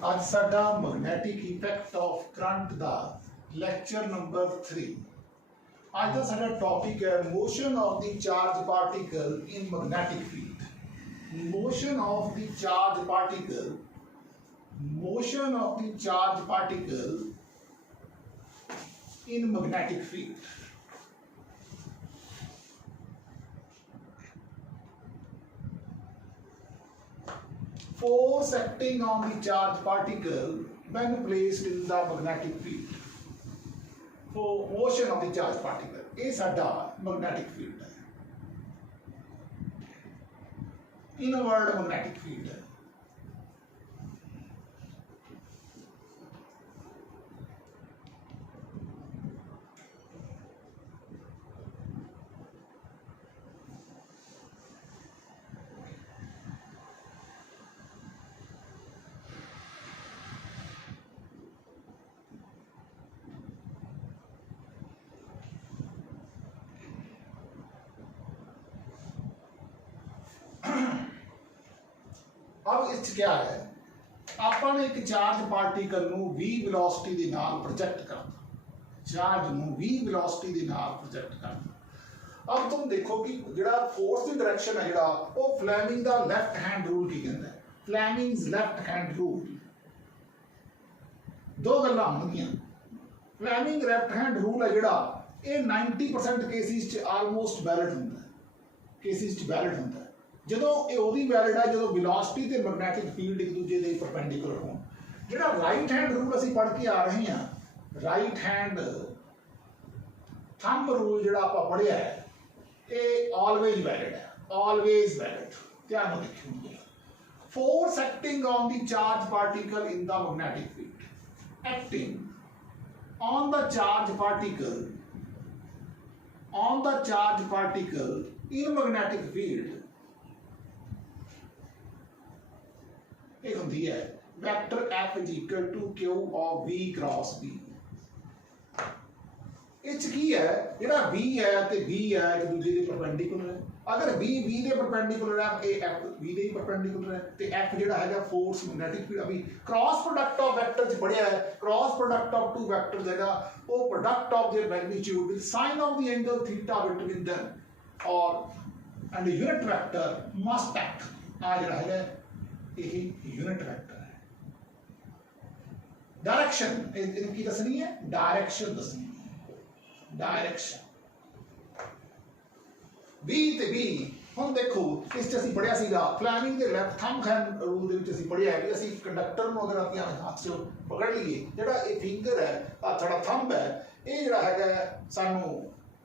आज साडा magnetic effect of current दा लेक्चर नंबर 3। आज का साडा टॉपिक है motion of the charge particle in magnetic field. Motion of the charge particle, motion of the charge particle in magnetic field. Force acting on the charged particle when placed in the magnetic field. For motion of the charged particle, ये साडा magnetic field है, inward magnetic field है। अब इस क्या है, अपन एक charge particle ਨੂੰ v वेलोसिटी ਦੇ ਨਾਲ प्रोजेक्ट करना, चार्ज ਨੂੰ v वेलोसिटी ਦੇ ਨਾਲ प्रोजेक्ट करना। अब तुम देखो कि ਜਿਹੜਾ फोर्स ਦੀ डायरेक्शन है ਜਿਹੜਾ ਉਹ फ्लेमिंग ਦਾ लेफ्ट हैंड रूल ਕੀ ਕਹਿੰਦਾ ਹੈ, फ्लेमिंग्स लेफ्ट हैंड रूल। दो ਗੱਲਾਂ ਹੋਣਗੀਆਂ। फ्लेमिंग लेफ्ट हैंड रूल है ਜਿਹੜਾ ਇਹ 90% केसेस ਚ ਆਲਮੋਸਟ ਵੈਲਿਡ ਹੁੰਦਾ ਹੈ, केसेस ਚ ਵੈਲਿਡ ਹੁੰਦਾ ਹੈ। ਜਦੋਂ ਇਹ ਉਹਦੀ ਵੈਲਿਡ ਹੈ ਜਦੋਂ ਵੈਲੋਸਿਟੀ ਤੇ ਮੈਗਨੈਟਿਕ ਫੀਲਡ ਇੱਕ ਦੂਜੇ ਦੇ ਪਰਪੈਂਡੀਕੂਲਰ ਹੋਣ। ਜਿਹੜਾ ਰਾਈਟ ਹੈਂਡ ਰੂਲ ਅਸੀਂ ਪੜ੍ਹ ਕੇ ਆ ਰਹੇ ਹਾਂ, ਰਾਈਟ ਹੈਂਡ ਥੰਬ ਰੂਲ ਜਿਹੜਾ ਆਪਾਂ ਪੜ੍ਹਿਆ ਹੈ, ਇਹ ਆਲਵੇਜ਼ ਵੈਲਿਡ ਹੈ, ਆਲਵੇਜ਼ ਵੈਲਿਡ। ਧਿਆਨ ਨਾਲ ਦੇਖਿਓ। Force acting on the charge particle in the magnetic field, acting on the charge particle, on the charge particle in magnetic field एक होती है vector F is equal to Q of V cross B। इच की है जेड़ा V है ते V है एक दूसरे के परपेंडिकुलर है। अगर V के परपेंडिकुलर है, A F V के परपेंडिकुलर है, ते F जेड़ा है फोर्स मैग्नेटिक फील्ड। अभी क्रॉस प्रोडक्ट ऑफ वेक्टर च पढ़िया है, cross product of two vectors हैगा वो product of their magnitude with sine of the angle theta between them और and unit vector must act. आ जेड़ा है यही यूनिट वेक्टर है। डायरेक्शन इनकी दसनी है, डायरेक्शन दसनी है, डायरेक्शन बी ते बी। हम देखो इस ਅਸੀਂ ਪੜਿਆ ਸੀਗਾ फ्लेमिंग ਦੇ ਲੈਫਟ ਥੰਬ ਹੈਂਡ ਰੂਲ ਦੇ ਵਿੱਚ ਅਸੀਂ ਪੜਿਆ ਹੈ ਕਿ ਅਸੀਂ ਕੰਡਕਟਰ ਨੂੰ ਅਗਰ ਆਪਾਂ ਹੱਥ 'ਚ ਪਕੜ ਲਈਏ, ਜਿਹੜਾ ਇਹ ਫਿੰਗਰ ਹੈ ਆ ਥੋੜਾ ਥੰਬ ਹੈ, ਇਹ ਜਿਹੜਾ ਹੈਗਾ ਸਾਨੂੰ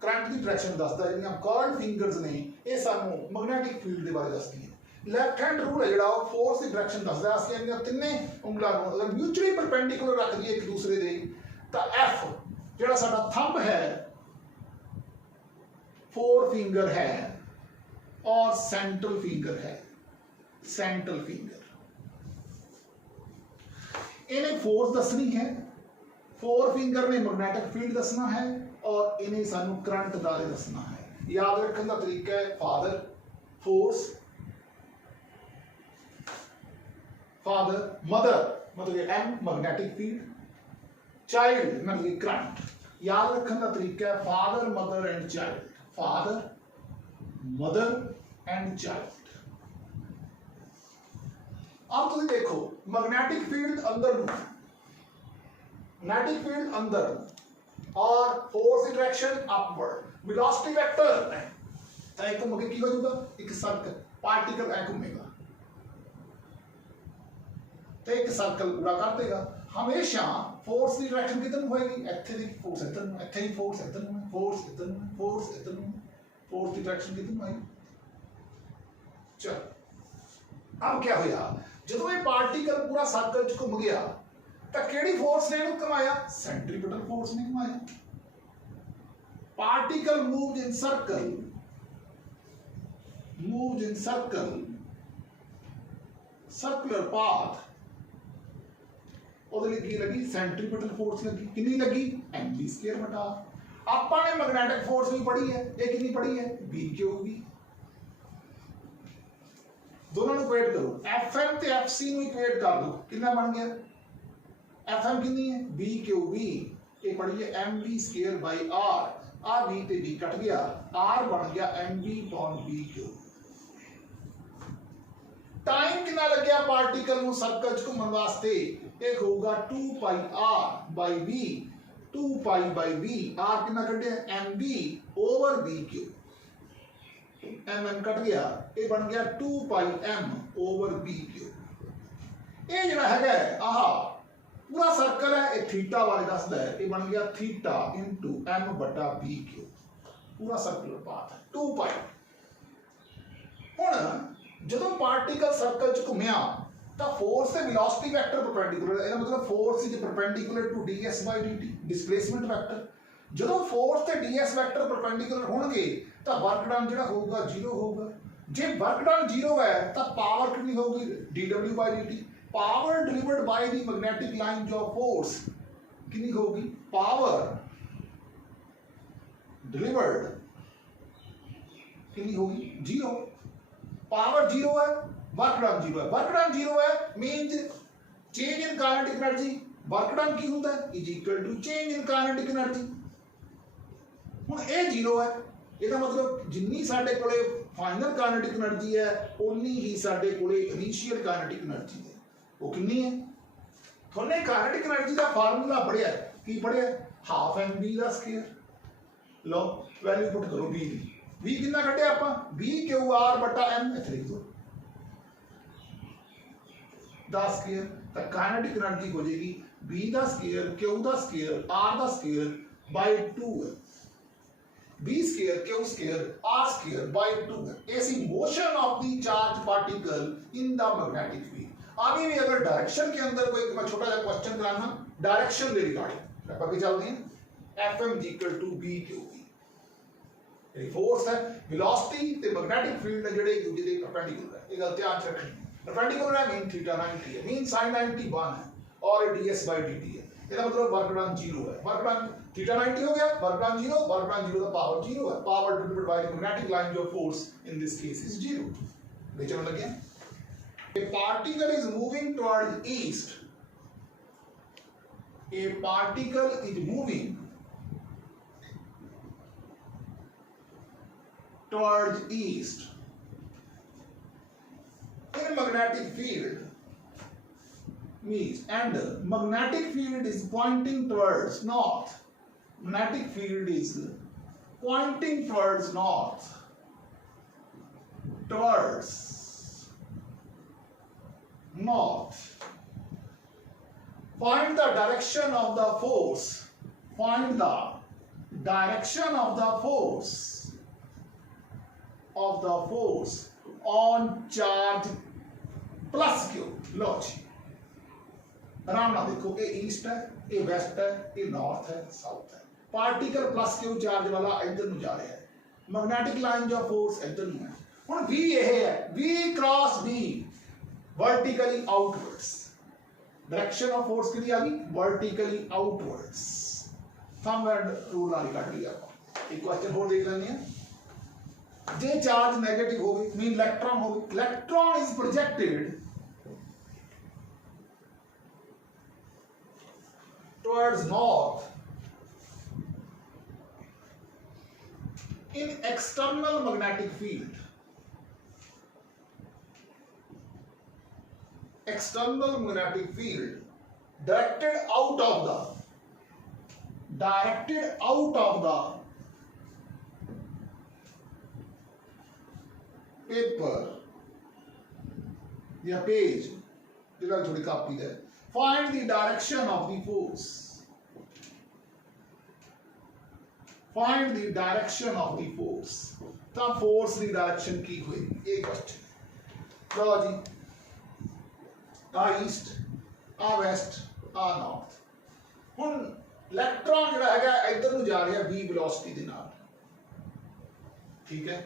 ਕਰੰਟ ਦੀ ਡਾਇਰੈਕਸ਼ਨ ਦੱਸਦਾ। ਜਿਹੜੀਆਂ ਕਰਲਡ ਫਿੰਗਰਸ ਨੇ ਇਹ ਸਾਨੂੰ ਮੈਗਨੈਟਿਕ ਫੀਲਡ ਦੇ ਬਾਰੇ ਦੱਸਦੀਆਂ। लैफ्ट हैंड रूल है जो फोर्स की डायरेक्शन दसदा। असं तिने उंगलों अगर म्यूचुअली परपेंडिकुलर रख दिए एक दूसरे के तो एफ जो साडा थंब है फोर फिंगर है और सेंट्रल फिंगर है, सेंट्रल फिंगर इन्हें फोर्स दसनी है, फोर फिंगर ने मैग्नेटिक फील्ड दसना है और इन्हें सानू करंट बारे दसना है। याद रखने का तरीका है फादर फोर्स, फादर मदर मतलब एम मैग्नेटिक फील्ड, चाइल्ड मतलब करंट। याद रखने का तरीका है father mother and child, father mother and child. अब तुम देखो मैग्नेटिक फील्ड अंदर, मैग्नेटिक फील्ड अंदर और force direction upward, velocity vector है तो एक घूम के की हो जाएगा, एक सर्कल पार्टिकल ऐ घूमेगा तो एक सर्कल पूरा कर देगा। हमेशा फोर्स की डायरेक्शन किधर होएगी, इत्थे दी फोर्स इधर नु, इत्थे ही फोर्स इधर नु, फोर्स इधर नु, फोर्स इधर नु, फोर्स की डायरेक्शन किधर नु आएगी। चल अब क्या होया, जदों ये पार्टिकल पूरा सर्कल च घूम गया तो केड़ी फोर्स ने इहनूं घुमाया, सेंट्रीपिटल फोर्स ने घुमाया। Particle moved in circle, moved in circle, circular path, की लगी सेंट्रीपिटल फोर्स लगी। कितनी लगी, mv स्क्वायर बटा। आपने मैग्नेटिक फोर्स भी पढ़ी है, ये कितनी पढ़ी है, b क्यू भी। दोनों इक्वेट करो, FM ते FC ਨੂੰ इक्वेट कर दो, कितना बन गया? FM कितनी है? BQB, ये पढ़िए MB स्क्वायर बाई R, आ B ते B कट गया, R बन गया MB अपॉन BQ। टाइम कितना लग गया पार्टिकल ਨੂੰ सर्कल च घूमन वास्ते? एक होगा 2 पाई R by B, 2 pi by B, R कितना कटे? MB over BQ, MM cut गया, ये बन गया 2 पाई M ओवर BQ। ये जड़ा है आहा पूरा सर्कल है, ये थीटा बारे दसदा है, ये बन गया थीटा इनटू M बटा BQ, पूरा सर्कुलर पाथ है 2 पाई। हुण ਜਦੋਂ ਪਾਰਟੀਕਲ ਸਰਕਲ ਚ ਘੁੰਮਿਆ ਤਾਂ ਫੋਰਸ ਤੇ ਵੈਲੋਸਿਟੀ ਵੈਕਟਰ ਪਰਪੈਂਡੀਕੂਲਰ, ਇਹਦਾ ਮਤਲਬ force is perpendicular to ds/dt, displacement vector. ਜਦੋਂ ਫੋਰਸ ਤੇ ds ਵੈਕਟਰ ਪਰਪੈਂਡੀਕੂਲਰ ਹੋਣਗੇ ਤਾਂ ਵਰਕ ਡਨ ਜਿਹੜਾ ਹੋਊਗਾ 0 ਹੋਊਗਾ। ਜੇ ਵਰਕ ਡਨ 0 ਹੈ ਤਾਂ ਪਾਵਰ ਕਿੰਨੀ ਹੋਊਗੀ? dw/dt। Power delivered by the magnetic line of force ਕਿੰਨੀ ਹੋਊਗੀ? ਪਾਵਰ डिलीवर्ड कितनी होगी? 0। पावर 0 है, वर्क डन 0 है। वर्क डन 0 है means change in kinetic energy. Work done की होता है is equal to change in kinetic energy. हुण ये 0 है, ਇਹਦਾ मतलब जिन्नी साडे कोले फाइनल काइनेटिक एनर्जी है उन्नी ही साडे कोले इनिशियल काइनेटिक एनर्जी है। वो कितनी है? थोने काइनेटिक एनर्जी का फार्मूला पढ़िया है। की पढ़िया? हाफ एम बी का स्क्वायर। लो वैल्यू पुट करो बी की। बी कितना कटे आपां? बी क्यू आर बटा एम इथे लिख दो दा स्क्वायर। तो काइनेटिक एनर्जी हो जाएगी बी का स्क्वायर क्यू का स्क्वायर आर का स्क्वायर बाय 2 है। b square q square r square by 2 is the motion of the charged particle in the magnetic field। अभी भी अगर डायरेक्शन के अंदर कोई मैं छोटा सा क्वेश्चन कराना डायरेक्शन के रिगार्डिंग आप आगे चलते हैं। fm equal to b q ये फोर्स है वेलोसिटी ते मैग्नेटिक फील्ड है जेडे एक दूसरे के परपेंडिकुलर है। ये गल ध्यान से रखनी। परपेंडिकुलर है मीन थीटा 90 है मीन sin 90 1 है और ds by dt है। इसका मतलब वर्क डन 0 है। वर्क डन थीटा 90 हो गया, वर्क डन 0, वर्क डन 0 का पावर 0 है। Power delivered by magnetic line of force in this case is 0। बेचने लगे a particle is moving towards east। a particle is moving towards east in magnetic field means and magnetic field is pointing towards north। Magnetic field is pointing towards north, towards north। Find the direction of the force, find the direction of the force on charge plus q। लो जी आराम ना देखो, ये east है, ये waste है, ये north है, south है। पार्टिकल प्लस क्यू चार्ज वाला इधर ਨੂੰ ਜਾ ਰਿਹਾ है। मैग्नेटिक लाइन जो फोर्स इधर ਨੂੰ है। ਹੁਣ v ਇਹ है v cross v vertically outwards. Direction of force कितनी आ गई? Vertically outwards. Thumb and rule वाली काट लिया। एक क्वेश्चन और देख लेंगे। जे चार्ज नेगेटिव हो गई मीन इलेक्ट्रॉन हो गई। Electron is projected towards north in external magnetic field। external magnetic field directed out of the paper या पेज जिला थोड़ी कॉपी है। Find the direction of the force। Find the direction of the force। तो force की direction की हुई ये question. लो जी आ east आ waste आ north. हुन इलेक्ट्रॉन जिहड़ा हैगा इधर ਨੂੰ ਜਾ ਰਿਹਾ v वेलोसिटी ਦੇ ਨਾਲ। ठीक है।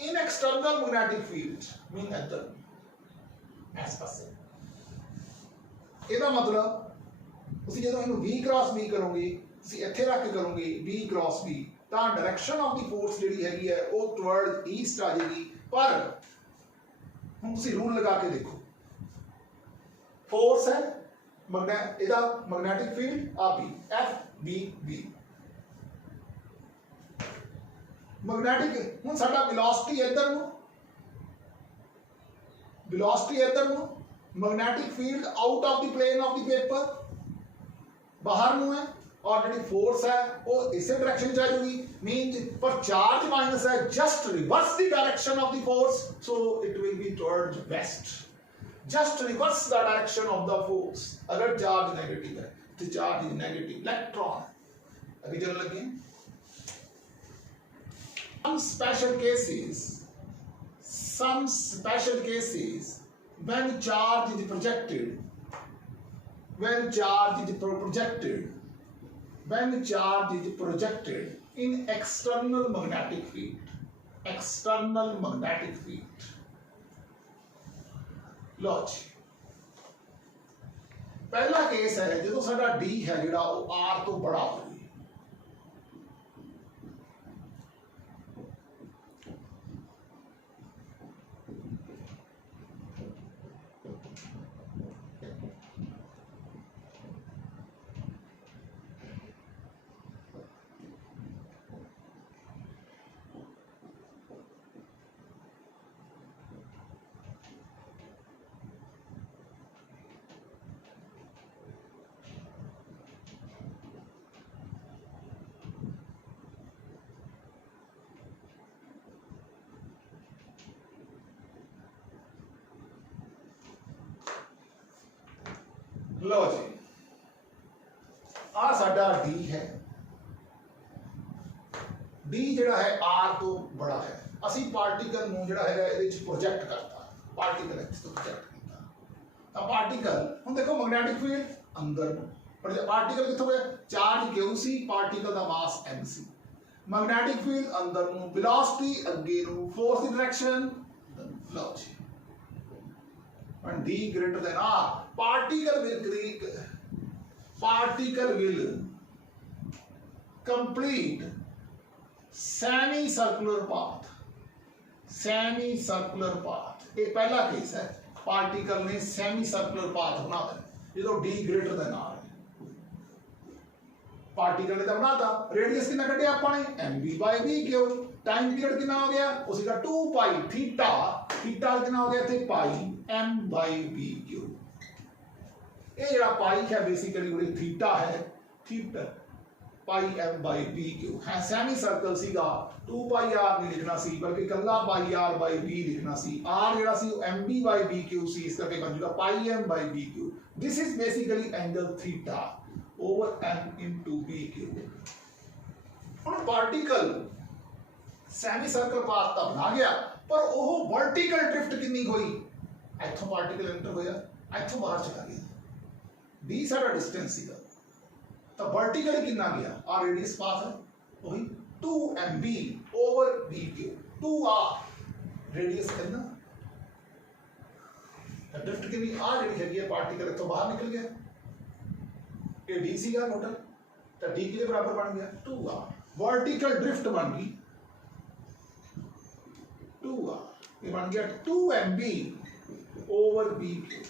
इन एक्सटर्नल मैग्नेटिक फील्ड मीन इधर इस पासे। ਇਹਦਾ ਮਤਲਬ ਤੁਸੀਂ ਜਦੋਂ ਇਹਨੂੰ v क्रॉस v ਕਰੋਗੇ ਤੁਸੀਂ ਇੱਥੇ ਰੱਖ ਕੇ ਕਰੋਗੇ v क्रॉस v ਤਾਂ ਡਾਇਰੈਕਸ਼ਨ ਆਫ ਦੀ ਫੋਰਸ ਜਿਹੜੀ ਹੈਗੀ ਹੈ ਉਹ ਟੁਵਰਡ ਈਸਟ ਆ ਜਾਏਗੀ। ਪਰ ਹੁਣ ਤੁਸੀਂ रूल लगा के देखो, फोर्स है मैग्नेटिक फील्ड आ B F B B magnetic हूँ साडा वेलोसिटी इधर नूं magnetic field out of the plane of the paper बाहर नूं है और जी फोर्स है वो इसे डायरेक्शन जाएगी मीन पर चार्ज माइनस है just reverse the direction of the force so it will be towards waste just reverse the direction of the force अगर चार्ज नेगेटिव है तो चार्ज इज नेगेटिव इलेक्ट्रॉन अभी चलने लगे some special cases when charge is projected in external magnetic field लो जी पहला case है जो साडा डी है जिहड़ा वो आर तो बड़ा हो लो जी आ साडा डी है डी जिहड़ा है आर तो बड़ा है असी पार्टिकल नूं जिहड़ा है इहदे विच प्रोजेक्ट करता पार्टिकल इत्थे तो प्रोजेक्ट कीता तां पार्टिकल हुण देखो मैग्नेटिक फील्ड अंदर पर पार्टिकल कित्थों गया चार्ज क्यू सी पार्टिकल दा मास एम सी मैग्नेटिक फील्ड अंदर नूं वेलोसिटी अगे नूं फोर्स दी डायरेक्शन लो जी when d greater than r particle will complete semicircular path ये पहला केस है पार्टिकल ने सेमीसर्कुलर पाथ बना दिया जो d greater than r है पार्टिकल ने तो बनाता रेडियस कितना कटिया आपने mv by b क्यों टाइम पीरियड कितना हो गया उसका 2 पाई थीटा कितना हो गया थे पाई m by b क्यूब ये जरा पाई है बेसिकली वो थीटा है theta pi m by b cube है सेमी सर्कल सीगा 2 पाई r नहीं लिखना सी बल्कि कल्ला पाई r by b लिखना सी r जरा सी mb by b cube C इसका क्या बन जाएगा पाई m by b cube this is basically angle theta over m into b cube और पार्टिकल सेमी सर्कल पाथ तब बना गया पर वो वर्टिकल ड्रिफ्ट कितनी हुई इथों पार्टिकल एंटर होया इथों बाहर चला गया d सारा डिस्टेंस सीगा तो वर्टिकल कितना गया r रेडियस पाथ है वही 2mb over b cube 2r radius कितना ड्रिफ्ट कितनी r रेडियस है पार्टिकल इथों बाहर निकल गया ये d सीगा टोटल तो d के बराबर बन गया 2r वर्टिकल ड्रिफ्ट बन गई 2r ये बन गया 2mb ओवर b क्यूब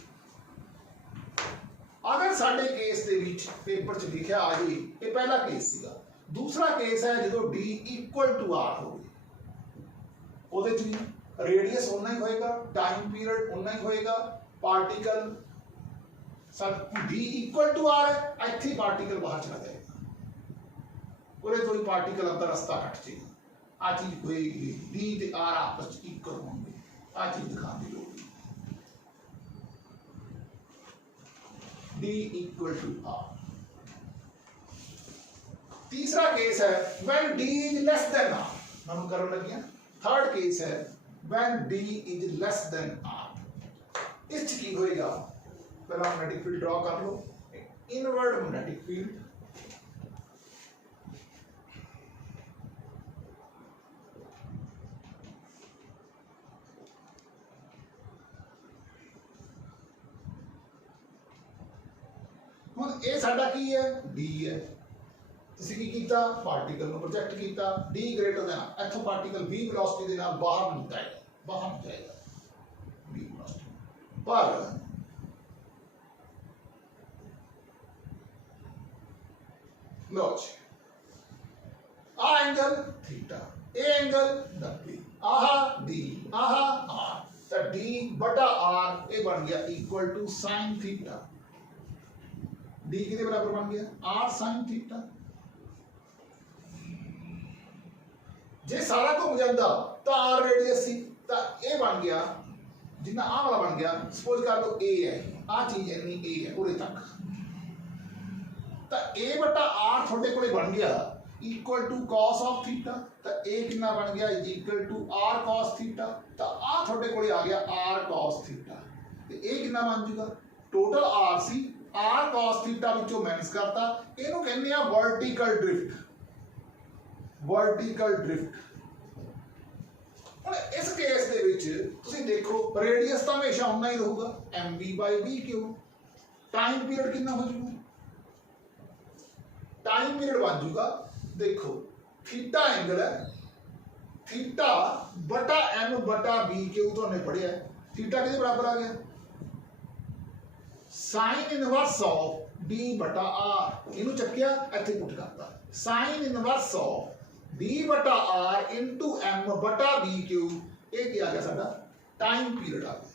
अगर साडे केस दे विच पेपर च लिखिया आ जी ये पहला केस सीगा दूसरा केस है जो d इक्वल टू r हो ओदे च रेडियस उतना ही होएगा टाइम पीरियड उतना ही होएगा पार्टिकल सब d इक्वल टू r है इथे पार्टिकल बाहर चला जाएगा पूरे तो ही पार्टिकल अपना रास्ता कट जाएगा आ चीज होएगी d ते r आपस में इक्वल होंगे आ चीज दिखाने दी लोड़ d इक्वल टू r तीसरा केस है when d is less than r हम करने लगे हैं थर्ड केस है when d is less than r इस की होएगा पहला मैग्नेटिक फील्ड ड्रॉ कर लो इनवर्ड मैग्नेटिक फील्ड ਹੁਣ ਇਹ ਸਾਡਾ ਕੀ ਹੈ d ਹੈ ਤੁਸੀਂ ਕੀ ਕੀਤਾ ਪਾਰਟੀਕਲ ਨੂੰ ਪ੍ਰੋਜੈਕਟ ਕੀਤਾ d ग्रेटर देन ਇੱਥੋਂ ਪਾਰਟੀਕਲ v वेलोसिटी ਦੇ ਨਾਲ ਬਾਹਰ ਨੂੰ ਜਾਏਗਾ b पर लो जी आ एंगल थीटा, ए एंगल 90, आहा डी, आहा आर, तो डी बटा आर ये बन गया equal to sine theta. D कितने बराबर बन गया आर साइन थीटा। जे सारा घूम जाता तो आर रेडियस सी, तो ये बन गया जिन्ना आ वाला बन गया, सपोज कर लो ए है, आ चीज इन्नी ए है पूरे तक, तो ए बटा आर थोड़े को बन गया equal to cos of theta, तो ए कितना बन गया equal to R cos theta, तो आ थोड़े को आ गया आर कॉस थीटा, तो ए कितना बन जाएगा टोटल आर सी, आर कॉस थीटा विचों माइनस करता, इहनूं कहंदे आ वर्टिकल ड्रिफ्ट, वर्टिकल ड्रिफ्ट। हुण इस केस दे विच तुसीं देखो रेडियस तो हमेशा उन्ना ही रहूगा M B by B Q, time period कितना हो जाएगा, टाइम पीरियड बन जाएगा देखो थीटा एंगल है, थीटा बटा एम बटा बी क्यू तो हमने पढ़िया है, थीटा किसके बराबर आ गया साइन इनवर्स ऑफ डी बटा आर, इनू चक्किया इत्थे पुट करता साइन इनवर्स ऑफ डी बटा आर इंटू एम बटा बी क्यू, ये क्या आ गया साडा टाइम पीरियड आ गया,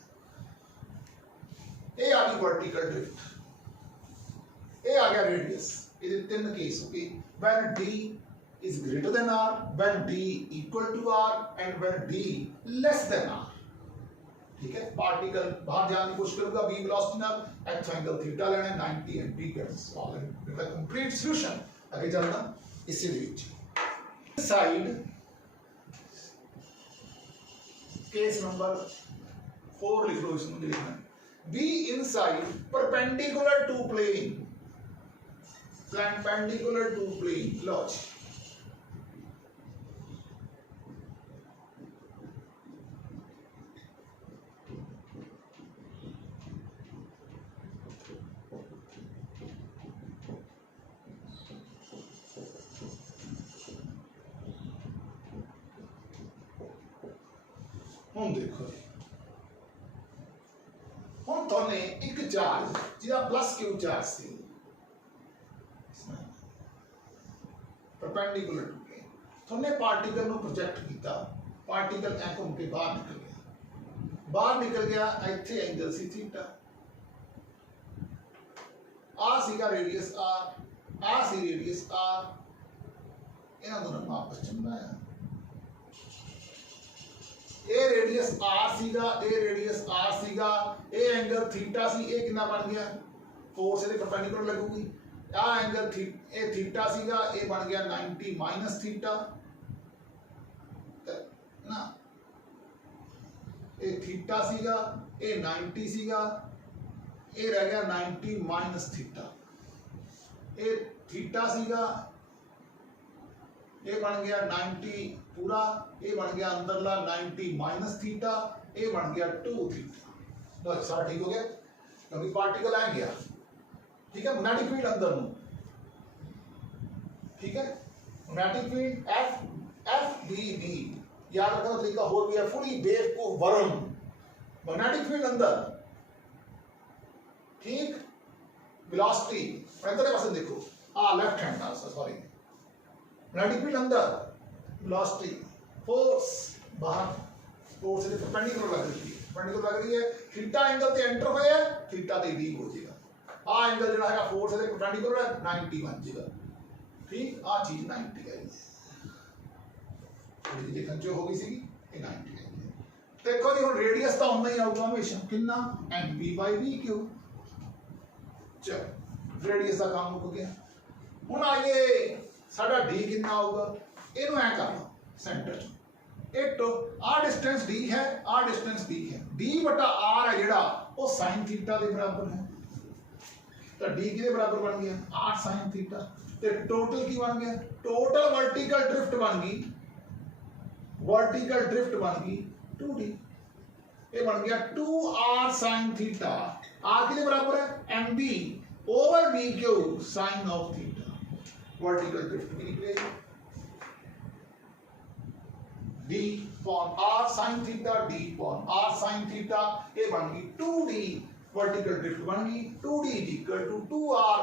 ये आ गई वर्टिकल ड्रिफ्ट, ये आ गया रेडियस। ये तीन केस हो गए when d is greater than r, when d equal to r and when d less than r। ठीक है, पार्टिकल बाहर जाने की कोशिश करूंगा b वेलोसिटी नाल, x एंगल थीटा लेना है 90 and b gets solve with a complete solution। आगे चलना इसी विच साइड केस नंबर 4 लिख लो, इसमें लिखना है b inside perpendicular to plane, perpendicular to plane, lodge। हम देखो हम थोने एक चार्ज जिहदा प्लस क्यू चार्ज सी परपेंडिकुलर टू प्लेन, थोने पार्टिकल नु प्रोजेक्ट किया, पार्टिकल ऐ घूम के बाहर निकल गया इत्थे एंगल सी थीटा, आ सीगा रेडियस आर, आ सी रेडियस आर, इन्हां दोनों नूं आपस च मिलाया, ए रेडियस आर सीगा, ए रेडियस आर सीगा, ए एंगल थीटा सी, ए कितना बन गया फोर्स इहदे परपेंडिकुलर लगूगी, आ एंगल ए थीटा सीगा, ए बन गया 90 माइनस थीटा ना, ए थीटा सीगा, ए 90 सीगा, ए रह गया 90 माइनस थीटा, ए थीटा सीगा, ए बन गया 90 पूरा, ए बन गया अंदरला 90 माइनस थीटा, ए बन गया 2 थीटा। तो सारा ठीक हो गया क्योंकि पार्टिकल आ गया, ठीक है, मैग्नेटिक फील्ड अंदर नु, ठीक है, magnetic field F B D, याद रखना तरीका हो भी है फुली बेवकूफ वरुण, मैग्नेटिक फील्ड अंदर, ठीक, वेलोसिटी इधर पासे देखो, आ लेफ्ट हैंड ना सॉरी, मैग्नेटिक फील्ड अंदर, वेलोसिटी, फोर्स बाहर, फोर्स से परपेंडिकुलर लग रही है, परपेंडिकुलर लग रही है, थीटा एंगल ते एंटर होया, थीटा ते डी हो जाएगा, आ एंगल जिहड़ा है फोर्स से परपेंडिकुलर है 90 बन जाएगा, ठीक, आ चीज 90 है, थोड़ी देखन जो हो गई सी ये 90 है। देखो जी हुन रेडियस तो उन्ना ही आऊगा हमेशा, कितना M B by B Q, चल रेडियस का काम मुक गया। हुन आइए साडा डी कितना आऊगा, इनू ऐ कर लो सेंटर एक तो आ डिस्टेंस डी है, आ डिस्टेंस डी है, डी बटा आर है जिहड़ा वो साइन थीटा के बराबर है, तो डी किसके बराबर बन गया आर साइन थीटा, तो टोटल की बन गया, टोटल वर्टिकल ड्रिफ्ट बन गई, वर्टिकल ड्रिफ्ट बन गई 2d, ये बन गया 2r sin थीटा, r किसके बराबर है mb over b Q sin of theta, vertical drift भी निकलेगी। d upon r sin theta, d upon r sin theta, ये बन गई 2d वर्टिकल ड्रिफ्ट बन गई 2d is equal to 2r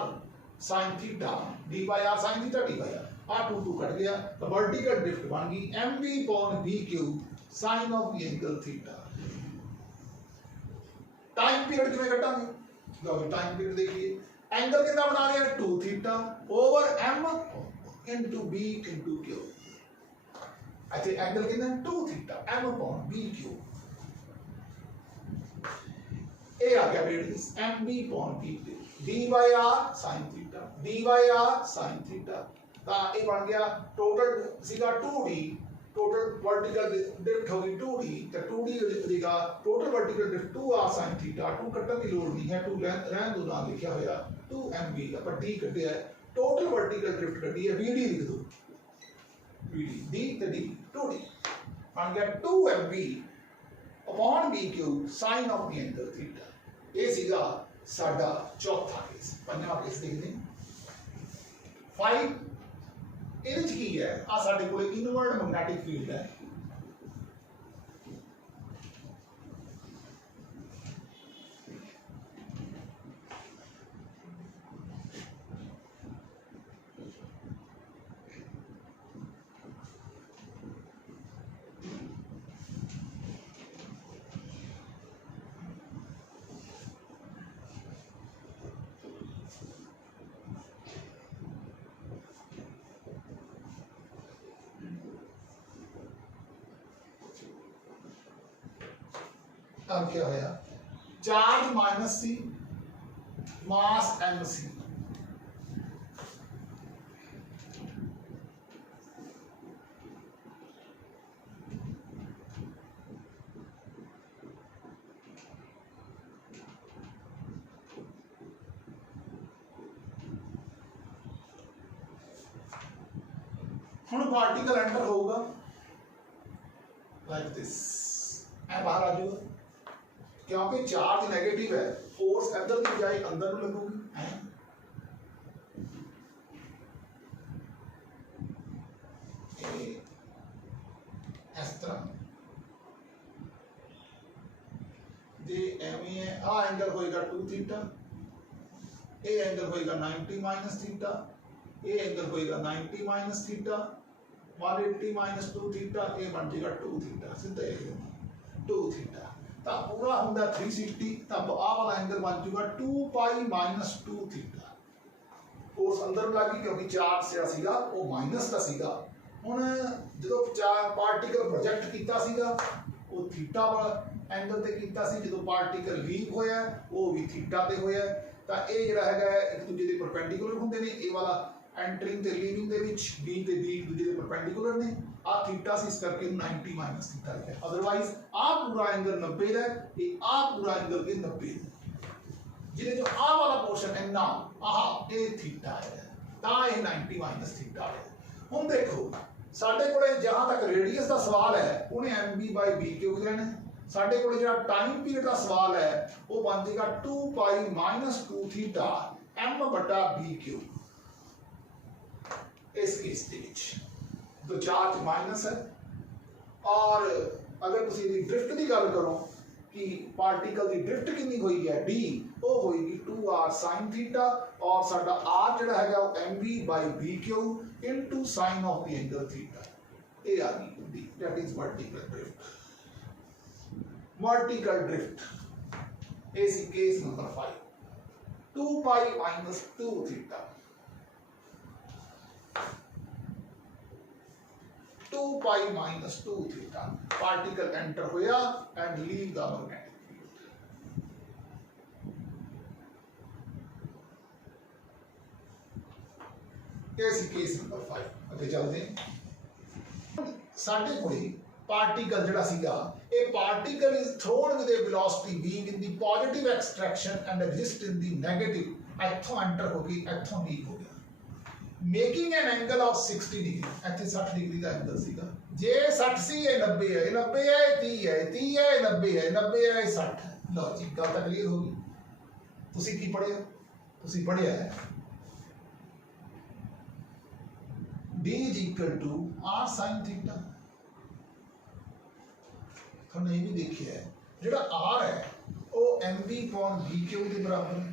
sin theta, d by r sin theta, d by r, r 2 cut गया, तो vertical drift बन गई mv upon v cube sin of the angle theta। Time period कितने कटांगे, लो time period देखिए, angle कितना बना रहे हैं 2 theta over m into b into q, अच्छा एंगल कितना 2 theta m upon b q, ए आ गया radius mb upon b q, d by r sin theta, d by r sin theta, ਤਾਂ ਇਹ ਬਣ ਗਿਆ ਟੋਟਲ ਸੀਗਾ 2d, टोटल वर्टिकल ड्रिफ्ट होगी 2d, तो 2d देगा total vertical drift 2r sin theta, 2 कटन की लोड़ नहीं है, 2 रहन दो, ना लिखा होया 2mv का, पर d कटिया है, टोटल वर्टिकल ड्रिफ्ट कटी है vd लिख दो, vd d तो d 2d बन गया 2mv upon b cube sin of the angle theta. ये सीगा साडा चौथा केस, पंजवां केस देखते हैं 5 ਇਹਦੇ ਚ ਕੀ ਹੈ, ਆ ਸਾਡੇ ਕੋਲੇ ਇਨਵਰਡ ਮੈਗਨੈਟਿਕ ਫੀਲਡ ਹੈ, अब क्या होया चार्ज माइनस सी मास एम सी, हुण पार्टिकल एंटर होगा लाइक दिस, ए बाहर आ जाएगा क्योंकि चार्ज नेगेटिव है, फोर्स इधर की बजाय अंदर में लगूगी, इस तरह जे एवं है, आ एंगल होएगा 2 थीटा, ए एंगल होएगा 90 माइनस थीटा, ए एंगल होएगा 90 माइनस थीटा, 180 माइनस 2 थीटा, ए बन जाएगा 2 थीटा, सीधा एकदम 2 थीटा, तो पूरा होंगे 360, तब आ वाला एंगल बन जाएगा 2 पाई माइनस 2 थीटा, फोर्स अंदर लगी क्योंकि चार्ज से सीगा वो माइनस का सीगा, हुण जो पार्टिकल प्रोजेक्ट किया सीगा वो थीटा वाला एंगल ते किया सी, जो पार्टिकल लीव होया वो भी थीटा ते होया, तो ये जिहड़ा हैगा एक दूजे दे परपेंडिकुलर हुंदे ने, ये वाला एंटरिंग ते लीविंग दे विच b ते b एक दूजे दे परपेंडिकुलर ने, आ थीटा से इस करके 90 माइनस थीटा लिखा, अदरवाइज आ पूरा एंगल 90 है, ये आ पूरा एंगल के 90 है, जिहदे जो आ वाला पोर्शन है ना आहा ये थीटा है, ता ये 90 माइनस थीटा है। हुण देखो साडे कोले जहां तक रेडियस का सवाल है उन्हें mb by b क्यूब लेना है, साडे कोले जिहड़ा टाइम पीरियड का सवाल है वो बन जाएगा 2 पाई माइनस 2 थीटा m बटा b क्यूब, इस केस के विच तो चार्ज माइनस है, और अगर तुसी दी ड्रिफ्ट की गल करो कि पार्टिकल की ड्रिफ्ट कितनी हुई है d, वो होगी 2r sin थीटा, और साडा r जिहड़ा हैगा वो mv by b cube into sin of the angle theta, ये आ गई d, that is vertical drift. Vertical drift is case number 5, 2 pi minus 2 theta, 2 pi minus 2 theta, particle enter होया and leave the magnetic field. कैसी case number 5 अगे चलते हैं, साडे कोले पार्टिकल जिहड़ा सीगा ए particle is thrown with a velocity v in the positive extraction and exist in the negative, इथों एंटर होगी इथों लीव हो गया, making an angle of 60 degree, इथे 60 डिग्री का एंगल सीगा, जे 60 सी है 90 है, 90 है 30 है, 30 है 90 है, 90 है 60 है, लो जी गल तक क्लियर होगी। तुसी की पढ़िया, तुसी पढ़िया है d is equal to r sin theta, हमने ये भी देखिया है ਜਿਹੜਾ r है वो mv upon vq के बराबर है।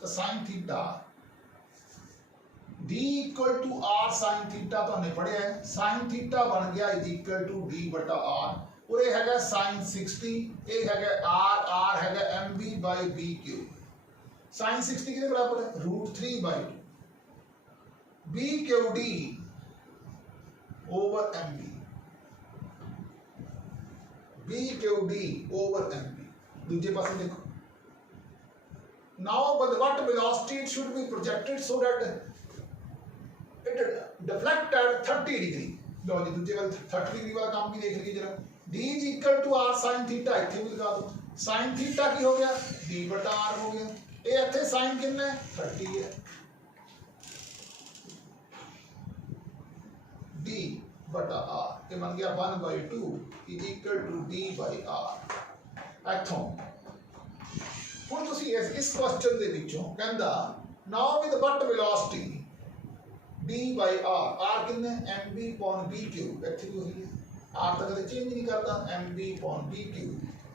तो sin theta d equal to r sin theta तो हमने पढ़िया है, sin थीटा बन गया इज इक्वल टू d बटा r और ये हैगा sin 60, ये हैगा r हैगा mv by bq। sin 60 के बराबर है √3 by 2 bqd over mv, bqd over mv। दूसरे पासे देखो, now but what velocity it should be projected so that it deflect at 30 degree। लो जी दूसरे वाले 30 डिग्री वाला काम भी देख लीजिए जरा। d is equal to r sin theta, इथे भी लगा दो। sin थीटा की हो गया d बटा r हो गया, ये इथे sin कितना है 30 है, d बटा r ये बन गया 1/2 is equal to d by r। इथों ਹੁਣ ਤੁਸੀਂ ਇਸ ਕੁਐਸਚਨ ਦੇ ਵਿੱਚੋਂ ਕਹਿੰਦਾ now with what velocity d by r, r ਕਿੰਨਾ mv upon bq, ਇੱਥੇ ਵੀ ਉਹੀ ਹੈ r ਤਾਂ ਕਦੇ ਚੇਂਜ ਨਹੀਂ ਕਰਦਾ, mv upon bq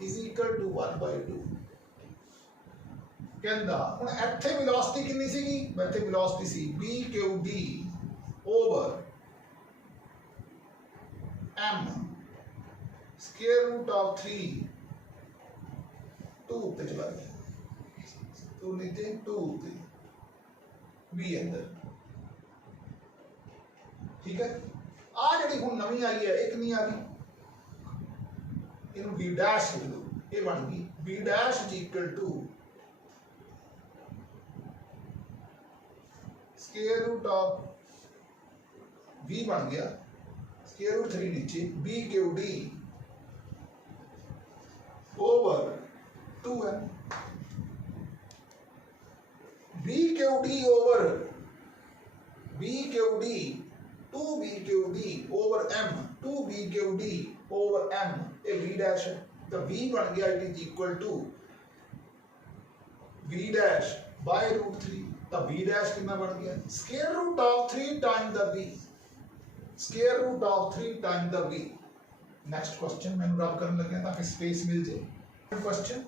is equal to 1/2। ਕਹਿੰਦਾ ਹੁਣ ਇੱਥੇ velocity ਕਿੰਨੀ ਸੀਗੀ, ਇੱਥੇ velocity C bqd over m square root of 3 2 पे चला गया, टू नीचे 2 पे v अंदर, ठीक है। आ जी हूँ नवी आई है एक नहीं आ गई, इन v डैश लिख दो, ये बन गई v dash is equal to square root of v बन गया स्क्वायर रूट 3 नीचे bqd over 2m, bqd over bqd 2bqd over m, 2bqd over m ये v डैश है, तो v बन गया it is equal to v dash by √3। तो v dash कितना बन गया square root of 3 time the v, square root of 3 time the v। Next question मैंने रब करने लगे ताकि स्पेस मिल जाए। क्वेश्चन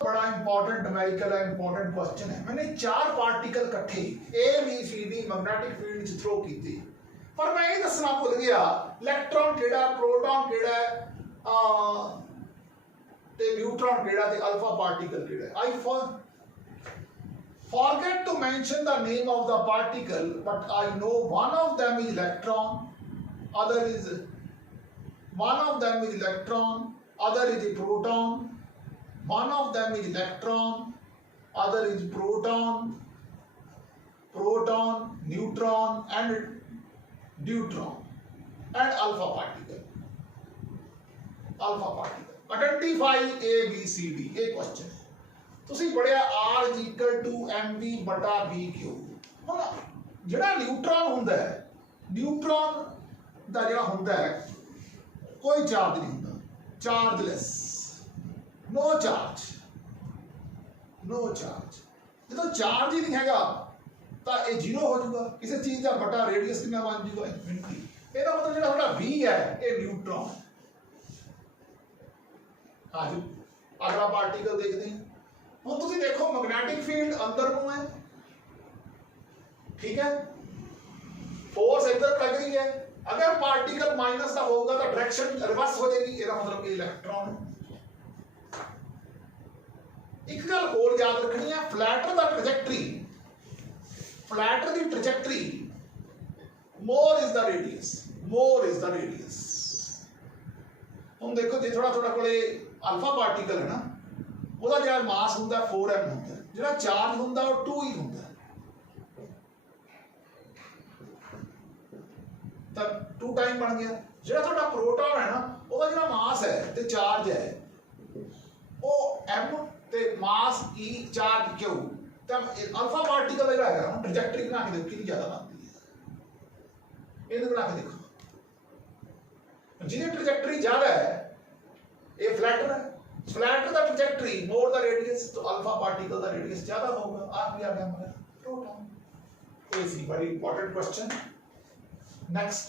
बड़ा इंपॉर्टेंट न्यूमेरिकल है, इंपॉर्टेंट क्वेश्चन है। मैंने 4 पार्टिकल इकट्ठे A B C D magnetic field च थ्रो कीते, पर मैं ये दसना भुल गया इलेक्ट्रॉन केड़ा प्रोटॉन केड़ा ते न्यूट्रॉन केड़ा ते अल्फा पार्टिकल केड़ा। आई forget to mention the name of the particle, but I know one of them is electron, other is electron, other is a proton, one of them is electron, other is proton, neutron and deuteron and alpha particle। Identify A B C D ये question है। ਤੁਸੀਂ ਪੜਿਆ r is equal to mv ਬਟਾ bq। ਹੁਣ ਜਿਹੜਾ neutron ਹੁੰਦਾ ਹੈ, neutron ਦਾ ਜਿਹੜਾ ਹੁੰਦਾ ਹੈ ਕੋਈ ਚਾਰਜ ਨਹੀਂ ਹੁੰਦਾ, ਚਾਰਜਲੈਸ, नो चार्ज, नो चार्ज। ਜਦੋਂ ਚਾਰਜ ਹੀ ਨਹੀਂ ਹੈਗਾ ਤਾਂ ਇਹ ਜ਼ੀਰੋ ਹੋ ਜਾਊਗਾ, ਕਿਸੇ ਚੀਜ਼ ਦਾ ਬਟਾ ਰੇਡੀਅਸ ਕਿੰਨਾ ਬਣ ਜਾਊਗਾ ਇਨਫਿਨਿਟੀ। ਇਹਦਾ ਮਤਲਬ ਜਿਹੜਾ ਤੁਹਾਡਾ v ਹੈ ਇਹ ਨਿਊਟ੍ਰੋਨ ਹੈ। ਆਜੋ ਅਗਲਾ ਪਾਰਟੀਕਲ ਦੇਖਦੇ ਹਾਂ। ਹੁਣ ਤੁਸੀਂ ਦੇਖੋ ਮੈਗਨੈਟਿਕ ਫੀਲਡ ਅੰਦਰ ਨੂੰ ਹੈ, ਠੀਕ ਹੈ, फोर्स इधर लग रही है, अगर पार्टिकल माइनस का होगा तो डायरेक्शन रिवर्स हो जाएगी, ਇਹਦਾ मतलब इलेक्ट्रॉन। एक गल होर याद रखनी है, flatter the trajectory, flatter the trajectory more is the radius, more is the radius. हम देखो जे थोड़ा थोड़ा कोले अल्फा पार्टिकल है ना, ਉਹਦਾ ਜਿਹੜਾ ਮਾਸ ਹੁੰਦਾ 4m ਹੁੰਦਾ, ਜਿਹੜਾ ਚਾਰਜ ਹੁੰਦਾ ਉਹ 2 ਹੀ ਹੁੰਦਾ। ਤਾਂ 2 ਟਾਈਮ ਬਣ ਗਿਆ। ਜਿਹੜਾ ਤੁਹਾਡਾ ਪ੍ਰੋਟੋਨ ਹੈ ਨਾ, ਉਹਦਾ ਜਿਹੜਾ ਮਾਸ ਹੈ ਤੇ ਚਾਰਜ ਹੈ ਉਹ m ਤੇ ਮਾਸ e ਚਾਰਜ q। ਤਾਂ ਅਲਫਾ ਪਾਰਟੀਕਲ ਜਿਹੜਾ ਹੈਗਾ ਨਾ, ਟ੍ਰੈਜੈਕਟਰੀ ਬਣਾ ਕੇ ਦੇਖੋ ਕਿੰਨੀ ਜ਼ਿਆਦਾ ਬਣਦੀ ਹੈ। ਇਹਨੂੰ ਬਣਾ ਕੇ ਦੇਖੋ, ਜਿਹਦੀ ਟ੍ਰੈਜੈਕਟਰੀ ਜ਼ਿਆਦਾ ਹੈ ਇਹ ਫਲੈਟਰ है, flatter the trajectory more the radius, तो अल्फा पार्टिकल द रेडियस ज्यादा होगा। आ गया हमारा प्रोटॉन। ये सी बड़ी इंपॉर्टेंट क्वेश्चन। नेक्स्ट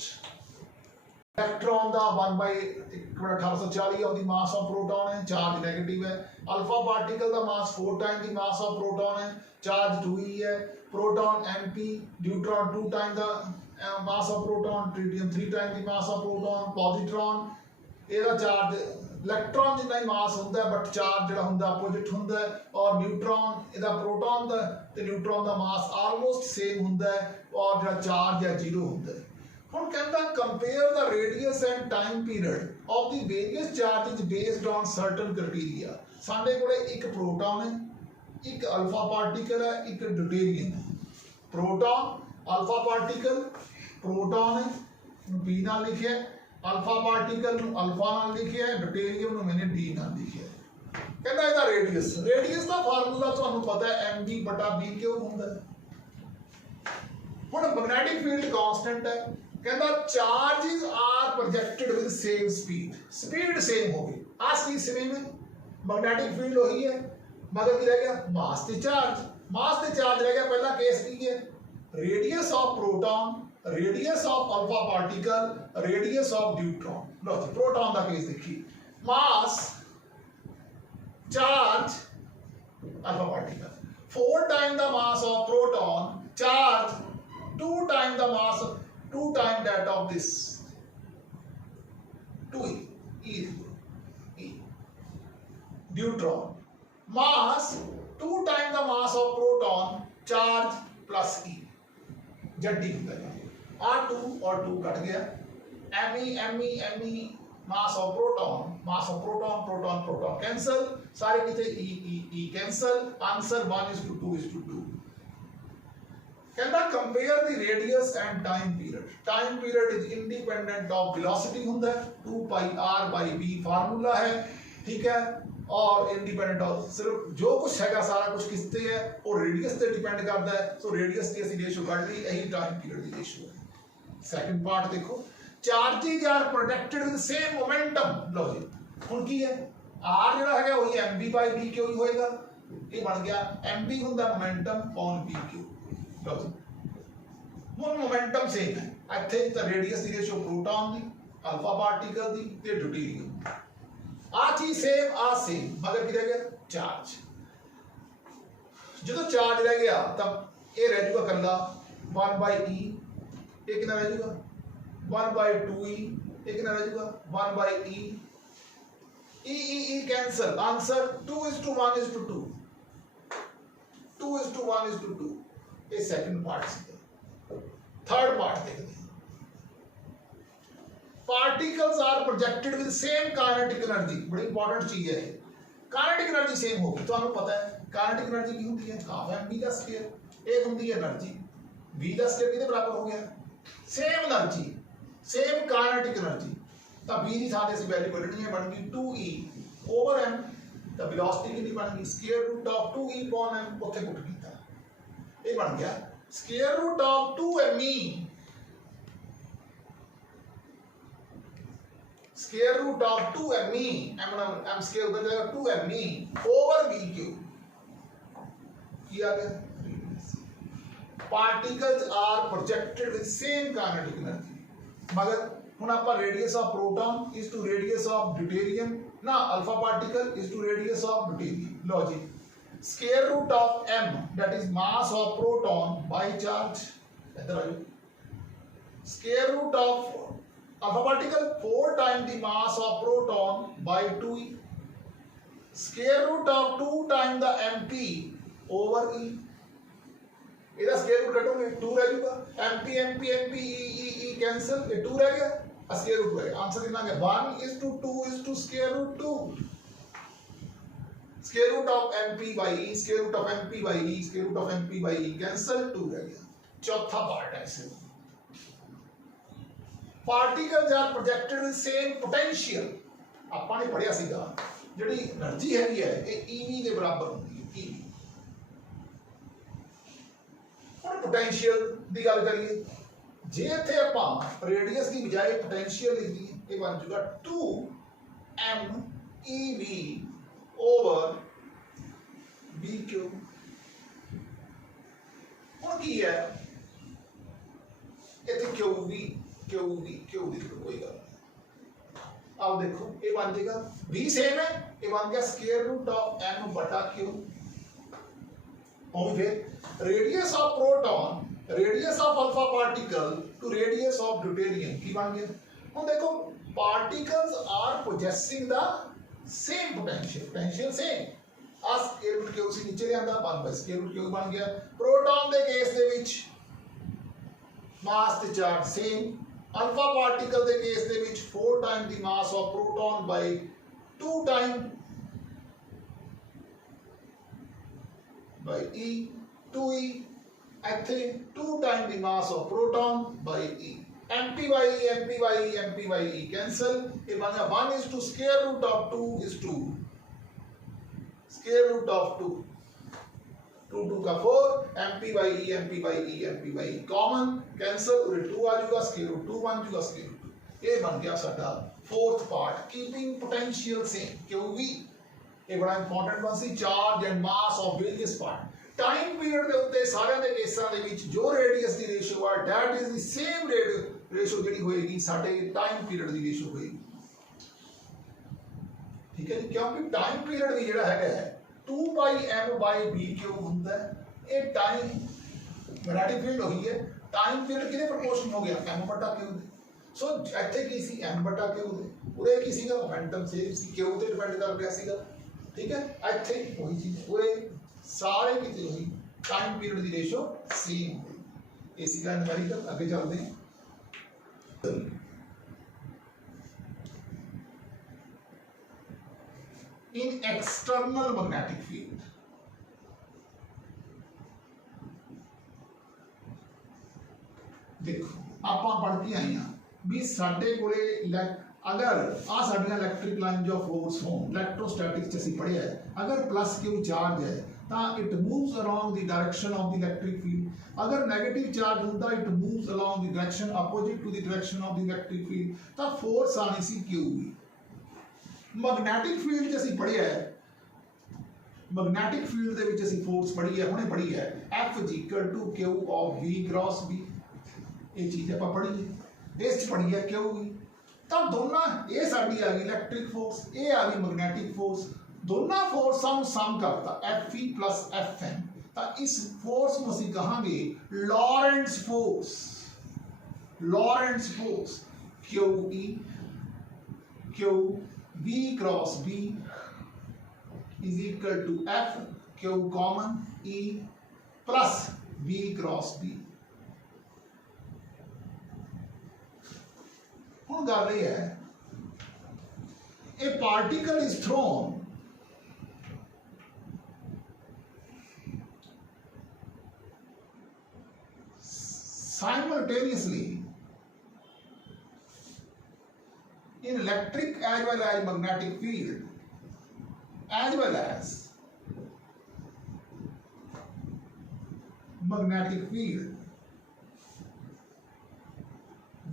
इलेक्ट्रॉन का 1/1840 of the mass of proton है, चार्ज नेगेटिव है। अल्फा पार्टिकल का मास 4 time the mass of proton है, चार्ज 2e है। Proton mp, neutron 2 time the mass of proton, tritium 3 time the mass of proton. Positron ਇਹਦਾ charge ਇਲੈਕਟ੍ਰॉन ਜਿੰਨਾ ਹੀ ਮਾਸ ਹੁੰਦਾ but charge ਜਿਹੜਾ ਹੁੰਦਾ ਆਪੋजिट ਹੁੰਦਾ ਹੈ। ਔਰ ਨਿਊਟ੍ਰॉन ਇਹਦਾ ਪ੍ਰੋਟੋਨ ਦਾ ਤੇ ਨਿਊਟ੍ਰॉन ਦਾ ਮਾਸ ਆਲਮੋਸਟ ਸੇਮ ਹੁੰਦਾ ਹੈ ਔਰ ਜਿਹੜਾ ਚਾਰਜ ਹੈ 0 ਹੁੰਦਾ ਹੈ। ਹੁਣ ਕਹਿੰਦਾ compare the radius end time period of the various charges based on certain criteria. ਸਾਡੇ ਕੋਲੇ ਇੱਕ ਪ੍ਰੋਟੋਨ ਹੈ, ਇੱਕ ਅਲਫਾ ਪਾਰਟੀਕਲ ਹੈ, ਇੱਕ ਡਿਊਟੇਰੀਅਮ ਹੈ। प्रोटॉन अल्फा पार्टिकल प्रोटॉन है पी नाल लिखिया है, अल्फा पार्टिकल अल्फा नाल लिखिया है, ड्यूटेरियम मैंने डी नाल लिखिया है। कहता है रेडियस, रेडियस का फार्मूला तुहानू पता है mv बटा b क्यों होंदा है। हुण मैग्नेटिक फील्ड कांस्टेंट है, कहता charges are projected with same speed, speed same होगी। आ स्पीड सेम है, मैग्नेटिक फील्ड वही है, मगर की रह गया मास ते चार्ज, मास ते चार्ज रह गया। पहला केस की है radius of proton, radius of alpha particle, radius of neutron. लो जी प्रोटॉन का केस देखिए, mass charge alpha particle 4 time the mass of proton, charge 2 time the mass, 2 time that of this 2e e neutron, mass 2 time the mass of proton, charge plus e जड्डी आ 2 और 2 cut गया, me mass of proton, mass of proton, proton proton cancel, सारे कितने e cancel, answer 1:2:2। कहता compare the radius and time period. Time period is independent of velocity होता है, 2 पाई r by b formula है, ठीक है। और इंडिपेंडेंट ऑफ सिर्फ जो कुछ है सारा कुछ किसते है और रेडियस से डिपेंड करता है। सो रेडियस की असली रेशियो कट ली, यही टाइम पीरियड की रेशियो है। सेकंड पार्ट देखो, charges are protected with same momentum. लो जी हुन की है r जेड़ा है वही mv बाय b क्यों ही होएगा, ये बन गया mv हुंदा मोमेंटम ऑन b क्यू। लो जी हुन मोमेंटम सेम है, ਇੱਥੇ ਤਾਂ रेडियस की रेशियो प्रोटॉन दी, अल्फा पार्टिकल दी ते ड्यूटेरियम। आ चीज सेम आ सेम, मगर की रह गया चार्ज। जो चार्ज रह गया तब ये रह जाएगा कल्ला 1/e, ये कितना रह जाएगा 1/2e, ये कितना रह जाएगा 1/e, e कैंसल, आंसर 2:1:2, 2:1:2। ये सेकंड पार्ट से। थर्ड पार्ट देखते हैं, particles are projected with same kinetic energy. बड़ी इंपॉर्टेंट चीज है, काइनेटिक एनर्जी सेम होगी। तो हमें पता है काइनेटिक एनर्जी की होती है हाफ mv का स्क्वायर, एक होती है एनर्जी v का स्क्वायर कितने बराबर हो गया, same energy same kinetic energy. तो v की थां ते ਅਸੀਂ वैल्यू ਕੱਢਣੀ ਹੈ, बन गई 2e ओवर m। तो वेलोसिटी कितनी बन गई square root of 2e upon m, ਉੱਥੇ ਪੁੱਟ ਕੀਤਾ, ਇਹ बन गया square root of 2me, square root of 2me, m square उधर जाएगा 2me ओवर v क्यूब। किया गया particles are projected with same kinetic energy, मगर हुन आपा radius of proton is to radius of deuterium ना, alpha particle is to radius of deuterium. लो जी square root of m that is mass of proton by charge, इधर आ जाओ square root of alpha particle 4 time the mass of proton by 2e, square root of 2 time the mp over e। इधर square root कटोगे 2 रह जाएगा, mp e cancel, ये 2 रह गया, स्क्वायर रूट रह गया। आंसर कितना गया 1:2 square root 2, square root of mp by e, square root of mp by e, square root of mp by e cancel, 2 रह गया। चौथा पार्ट है इसे, particles are projected with same potential. ਆਪਾਂ ਨੇ ਪੜਿਆ ਸੀਗਾ ਜਿਹੜੀ એનર્ਜੀ ਹੈਗੀ ਹੈ ਇਹ ev ਦੇ ਬਰਾਬਰ ਹੁੰਦੀ ਹੈ ev। ਹੁਣ पोटेंशियल ਦੀ ਗੱਲ ਕਰੀਏ, ਜੇ ਇੱਥੇ ਆਪਾਂ ਰੇਡੀਅਸ ਦੀ ਬਜਾਏ पोटेंशियल ਲਿਖ ਦਈਏ, ਇਹ ਬਣ ਜਾਊਗਾ 2m ev over b cube. ਹੁਣ ਕੀ ਹੈ ਇੱਥੇ qv क्यू दी तो कोई गल नहीं। अब देखो ये बन जाएगा v सेम है, ये बन गया स्क्वायर रूट ऑफ m बटा q। और फिर radius of proton, radius of alpha particle to radius of deuterium की बन गया। हम देखो particles are possessing the same potential same. आ स्क्वायर रूट क्यू से नीचे ले आंदा 1 बाय स्क्वायर रूट क्यू बन गया। प्रोटॉन दे केस दे विच मास ते चार्ज सेम, अल्फा पार्टिकल दे केस दे विच 4 time the mass of proton by 2 time by E, 2E, ਇੱਥੇ 2 time the mass of proton by E, mp by E, mp by E, mp by E cancel, ਇਹ ਬਣ ਗਿਆ 1 is to square root of 2 is 2, square root of 2, 2 का 4, mp by E, mp by E, mp by E common cancel, उरे 2 आ जाएगा, square root 2 बन जाएगा, square root 2। ये बन गया साਡਾ fourth part, keeping potential same, QV। ਇਹ ਬੜਾ ਇੰਪੋਰਟੈਂਟ ਬਣ ਸੀ, charge and mass of various part. Time period ਦੇ ਉੱਤੇ ਸਾਰਿਆਂ ਦੇ ਕੇਸਾਂ ਦੇ ਵਿੱਚ ਜੋ ਰੇਡੀਅਸ ਦੀ ਰੇਸ਼ੋ ਆ that is the same ratio ਜਿਹੜੀ ਹੋਏਗੀ ਸਾਡੇ ਟਾਈਮ ਪੀਰੀਅਡ ਦੀ ਰੇਸ਼ੋ ਹੋਏਗੀ। ਠੀਕ ਹੈ ਜੀ, ਕਿਉਂਕਿ ਟਾਈਮ ਪੀਰੀਅਡ ਵੀ ਜਿਹੜਾ ਹੈਗਾ 2 ਪਾਈ m ਬਾਈ b ਕਿਉਂ ਹੁੰਦਾ ਹੈ, ਇਹ ਟਾਈਮ ਮੈਗਨੈਟਿਕ ਫੀਲਡ ਹੋਈ ਹੈ, ਟਾਈਮ ਪੀਰੀਅਡ ਕਿਹਦੇ ਪ੍ਰਪੋਰਸ਼ਨ ਹੋ ਗਿਆ m ਬਟਾ q ਦੇ। ਸੋ ਇੱਥੇ ਕੀ ਸੀ m ਬਟਾ q ਦੇ, ਉਰੇ ਕੀ ਸੀਗਾ ਮੋਮੈਂਟਮ ਸੀ q ਤੇ ਡਿਪੈਂਡ ਕਰ ਰਿਹਾ ਸੀਗਾ। ठीक है, ਇੱਥੇ वही चीज पूरे सारे कितने हुई टाइम पीरियड की रेशो सेम हुई। इसी का न्यूमेरिकल आगे चलते हैं। इन एक्सटर्नल मैग्नेटिक फील्ड देखो आप पढ़ के आए हैं भी साडे कोले अगर आ साडियां इलैक्ट्रिक लाइन जो फोर्स हो इलेक्ट्रोस्टैटिक्स च असीं पढ़िया है, अगर प्लस क्यू चार्ज है तो it moves along the direction of the electric field, अगर नेगेटिव चार्ज होता it moves along the direction opposite to the direction of the electric field, तो फोर्स आनी सी क्यू भी। मैग्नेटिक फील्ड च असीं पढ़िया है, मैग्नेटिक फील्ड दे विच असीं फोर्स पढ़ी है, हुणे पढ़ी है F equal to Q of V cross B, ये चीज आपां पढ़ी है, इस च पढ़ी है Q भी। तो दोनों ये साड़ी आ गई इलैक्ट्रिक फोर्स, ये आ गई मैग्नेटिक फोर्स, दोनों फोर्स हम सम करता Fe प्लस Fm, तो इस फोर्स को ਅਸੀਂ कहांगे Lorentz force. Lorentz force QE Q V cross B is equal to F Q common E plus V cross B। ਹੁਣ ਗੱਲ ਇਹ ਹੈ, a particle is thrown simultaneously in electric as well as magnetic field as well as magnetic field.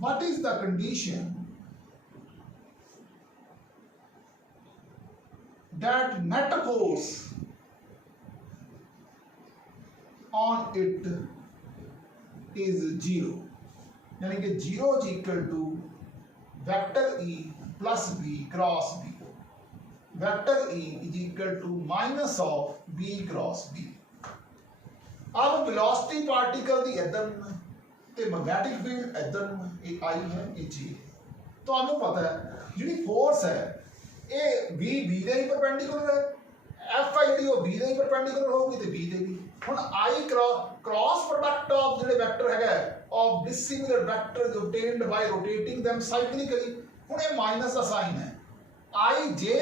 What is the condition that net force on it is 0, यानी कि 0 is equal to vector E plus B cross B, vector E is equal to minus of B cross B। अब velocity particle दी इधर ਤੇ magnetic field ਇਧਰ ਨੂੰ ਇਹ ਆਈ ਹੈ ਇਹ ਜੀ, ਤੁਹਾਨੂੰ ਪਤਾ ਹੈ ਜਿਹੜੀ ਫੋਰਸ ਹੈ ਇਹ v b ਦੇ ਹੀ ਪਰਪੈਂਡੀਕੂਲਰ ਹੈ, fi ਜਿਹੜੀ ਉਹ b ਦੇ ਹੀ ਪਰਪੈਂਡੀਕੂਲਰ ਹੋਊਗੀ ਤੇ b ਦੇ ਵੀ। ਹੁਣ i ਕ੍ਰਾਸ ਪ੍ਰੋਡਕਟ ਆਫ ਜਿਹੜੇ ਵੈਕਟਰ ਹੈਗਾ of dissimilar vectors obtained by rotating them cyclically, ਹੁਣ ਇਹ ਮਾਈਨਸ ਦਾ ਸਾਈਨ ਹੈ, i j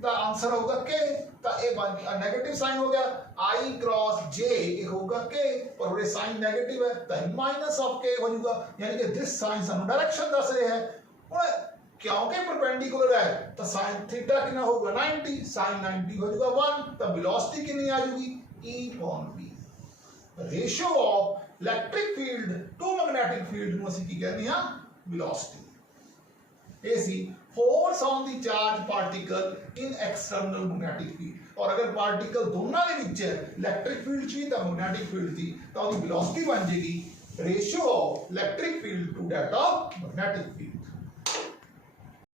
ਦਾ ਆਨਸਰ होगा k, तो ये बन गया नेगेटिव साइन हो गया i क्रॉस j, ये होगा k और ये साइन नेगेटिव है तो माइनस ऑफ k हो जाएगा, यानी कि दिस साइन सानू डायरेक्शन दस रहे है। हुण क्योंकि परपेंडिकुलर है तो साइन थीटा कितना होगा 90, साइन 90 हो जाएगा 1, तो वेलोसिटी कितनी आ जाएगी e upon v। Ratio of electric field to magnetic field ਨੂੰ ਅਸੀਂ ਕੀ ਕਹਿੰਦੇ ਆ वेलोसिटी। ਇਹ ਸੀ force on the charge particle in external magnetic field. और अगर पार्टिकल दोनों के विच इलैक्ट्रिक फील्ड ची तो मैग्नेटिक फील्ड थी तो उसकी वेलोसिटी बन जाएगी ratio of electric field to that of magnetic field.